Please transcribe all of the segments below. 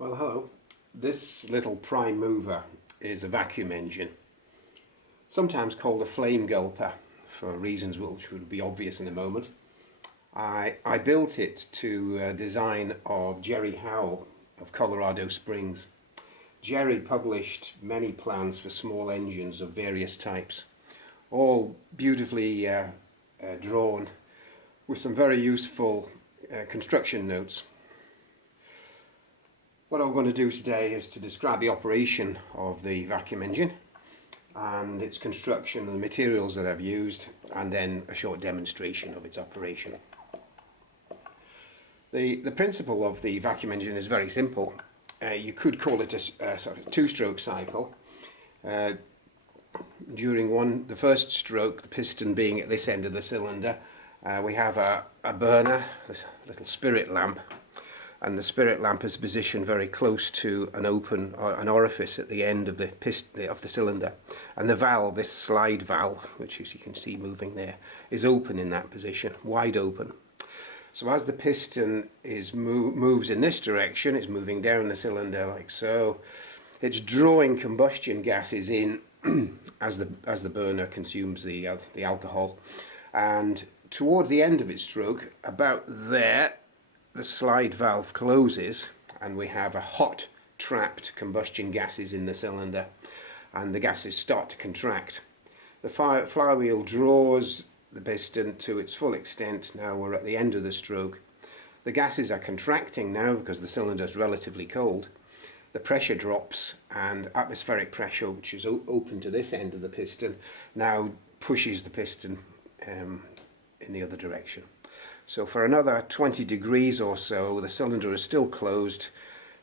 Well, hello. This little prime mover is a vacuum engine, sometimes called a flame gulper for reasons which would be obvious in a moment. I built it to design of Jerry Howell of Colorado Springs. Jerry published many plans for small engines of various types, all beautifully drawn with some very useful construction notes. What I'm going to do today is to describe the operation of the vacuum engine and its construction and the materials that I've used, and then a short demonstration of its operation. The principle of the vacuum engine is very simple. You could call it a sort of two-stroke cycle. During the first stroke, the piston being at this end of the cylinder, we have a burner, this little spirit lamp, and the spirit lamp is positioned very close to an orifice at the end of the piston of the cylinder, and the valve, this slide valve, which as you can see moving there, is open in that position, wide open. So as the piston moves in this direction, it's moving down the cylinder like so. It's drawing combustion gases in as the burner consumes the alcohol, and towards the end of its stroke, about there, the slide valve closes and we have a hot trapped combustion gases in the cylinder, and the gases start to contract. The flywheel draws the piston to its full extent. Now we're at the end of the stroke. The gases are contracting now because the cylinder is relatively cold. The pressure drops, and atmospheric pressure, which is open to this end of the piston, now pushes the piston in the other direction. So for another 20 degrees or so, the cylinder is still closed.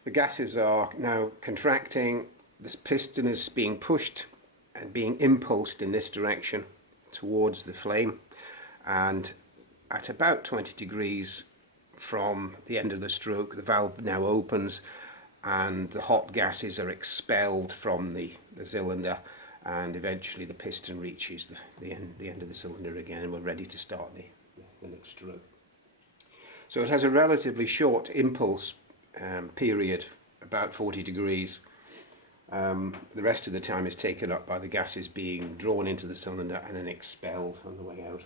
The gases are now contracting. This piston is being pushed and being impulsed in this direction towards the flame, and at about 20 degrees from the end of the stroke, the valve now opens and the hot gases are expelled from the cylinder, and eventually the piston reaches the end of the cylinder again, and we're ready to start the next stroke. So it has a relatively short impulse period, about 40 degrees. The rest of the time is taken up by the gases being drawn into the cylinder and then expelled on the way out.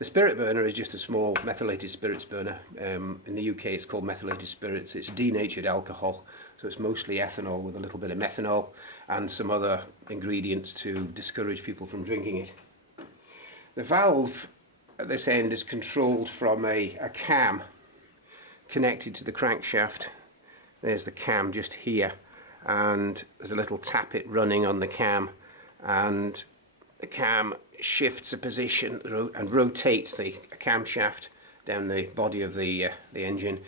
The spirit burner is just a small methylated spirits burner. In the UK it's called methylated spirits. It's denatured alcohol, so it's mostly ethanol with a little bit of methanol and some other ingredients to discourage people from drinking it. The valve at this end is controlled from a cam connected to the crankshaft. There's the cam just here, and there's a little tappet running on the cam, and the cam shifts a position and rotates the camshaft down the body of the engine,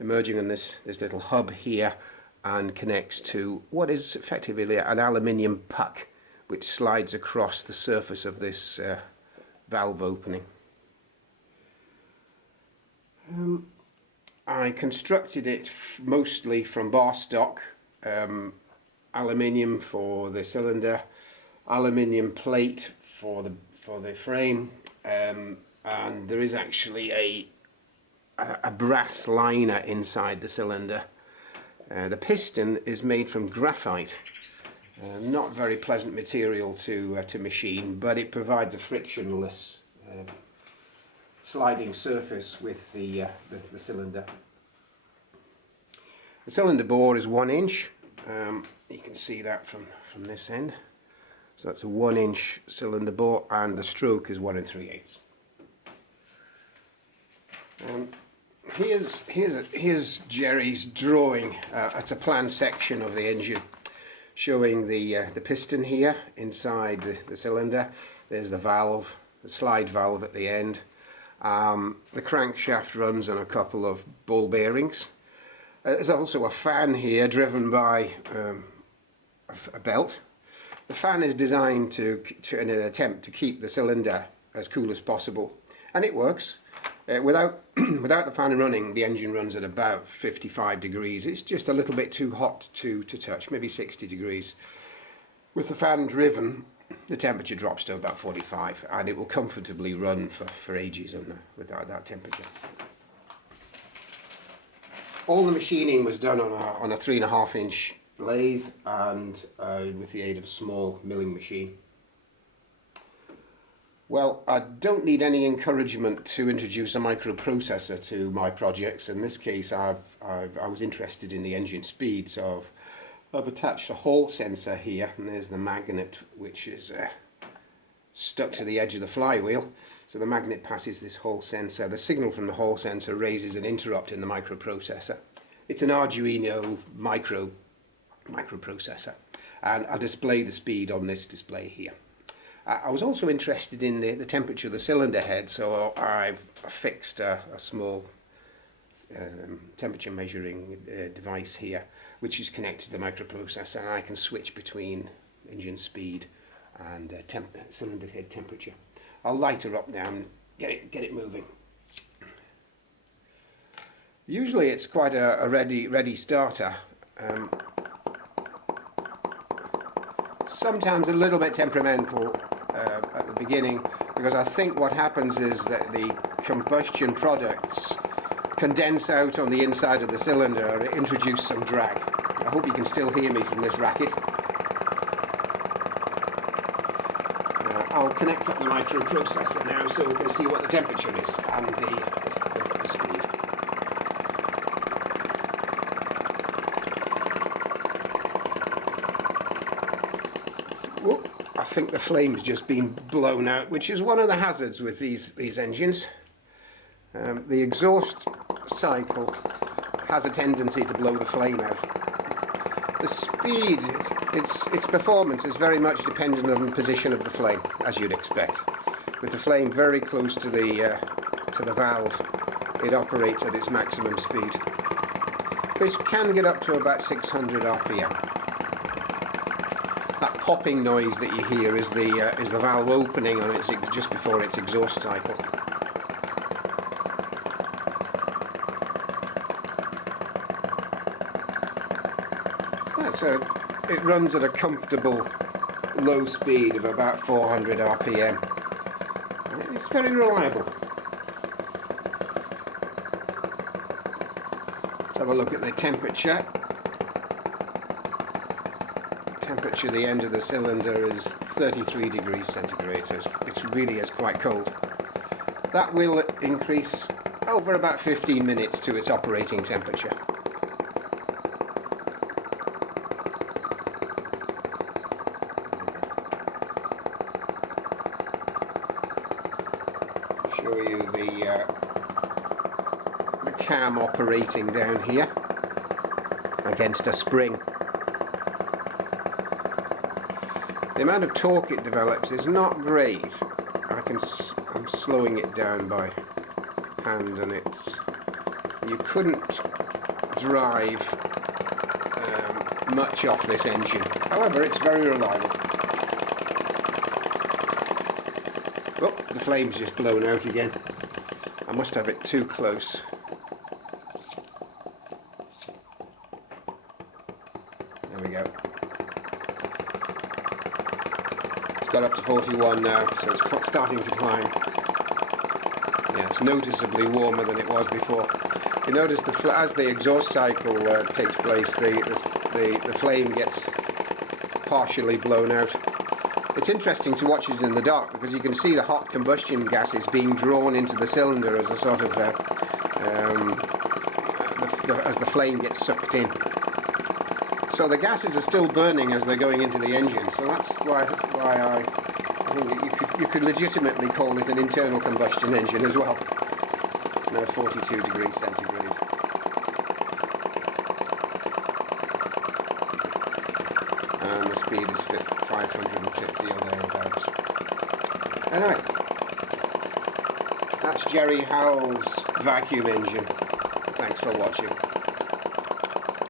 emerging on this little hub here, and connects to what is effectively an aluminium puck which slides across the surface of this valve opening. I constructed it mostly from bar stock, aluminium for the cylinder, aluminium plate for the frame, and there is actually a brass liner inside the cylinder. The piston is made from graphite, not very pleasant material to machine, but it provides a frictionless sliding surface with the cylinder. The cylinder bore is 1 inch. You can see that from this end. So that's a 1 inch cylinder bore, and the stroke is 1 3/8. Here's Jerry's drawing. It's a plan section of the engine, showing the piston here inside the cylinder. There's the valve, the slide valve at the end. The crankshaft runs on a couple of ball bearings. There's also a fan here driven by a belt. The fan is designed in an attempt to keep the cylinder as cool as possible, and it works. Without the fan running, the engine runs at about 55 degrees. It's just a little bit too hot to touch, maybe 60 degrees. With the fan driven, the temperature drops to about 45, and it will comfortably run for ages without that temperature. All the machining was done on a 3.5-inch lathe and with the aid of a small milling machine. Well, I don't need any encouragement to introduce a microprocessor to my projects. In this case, I was interested in the engine speed, so I've attached a Hall sensor here, and there's the magnet which is stuck to the edge of the flywheel. So the magnet passes this Hall sensor. The signal from the Hall sensor raises an interrupt in the microprocessor. It's an Arduino Micro microprocessor, and I'll display the speed on this display here. I was also interested in the temperature of the cylinder head, so I've fixed a small temperature measuring device here, which is connected to the microprocessor, and I can switch between engine speed and cylinder head temperature. I'll light her up now and get it moving. Usually it's quite a ready starter. Sometimes a little bit temperamental at the beginning, because I think what happens is that the combustion products condense out on the inside of the cylinder and introduce some drag. I hope you can still hear me from this racket. I'll connect up the microprocessor now so we can see what the temperature is and the speed. Whoop. I think the flame's just been blown out, which is one of the hazards with these engines. The exhaust cycle has a tendency to blow the flame out. The speed, its performance is very much dependent on the position of the flame, as you'd expect. With the flame very close to the valve, it operates at its maximum speed, which can get up to about 600 RPM. That popping noise that you hear is the valve opening on just before its exhaust cycle. It runs at a comfortable low speed of about 400 RPM. It's very reliable. Let's have a look at the temperature. Temperature at the end of the cylinder is 33 degrees centigrade, so it really is quite cold. That will increase over about 15 minutes to its operating temperature. Show you the cam operating down here against a spring. The amount of torque it develops is not great. I'm slowing it down by hand, and you couldn't drive much off this engine. However, it's very reliable. Oh, the flame's just blown out again. I must have it too close. There we go. It's got up to 41 now, so it's starting to climb. Yeah, it's noticeably warmer than it was before. You notice as the exhaust cycle takes place, the flame gets partially blown out. It's interesting to watch it in the dark, because you can see the hot combustion gases being drawn into the cylinder as a sort of as the flame gets sucked in. So the gases are still burning as they're going into the engine. So that's why I think that you could legitimately call it an internal combustion engine as well. It's now 42 degrees centigrade. And the speed is 550 or thereabouts. Anyway, that's Jerry Howell's vacuum engine. Thanks for watching.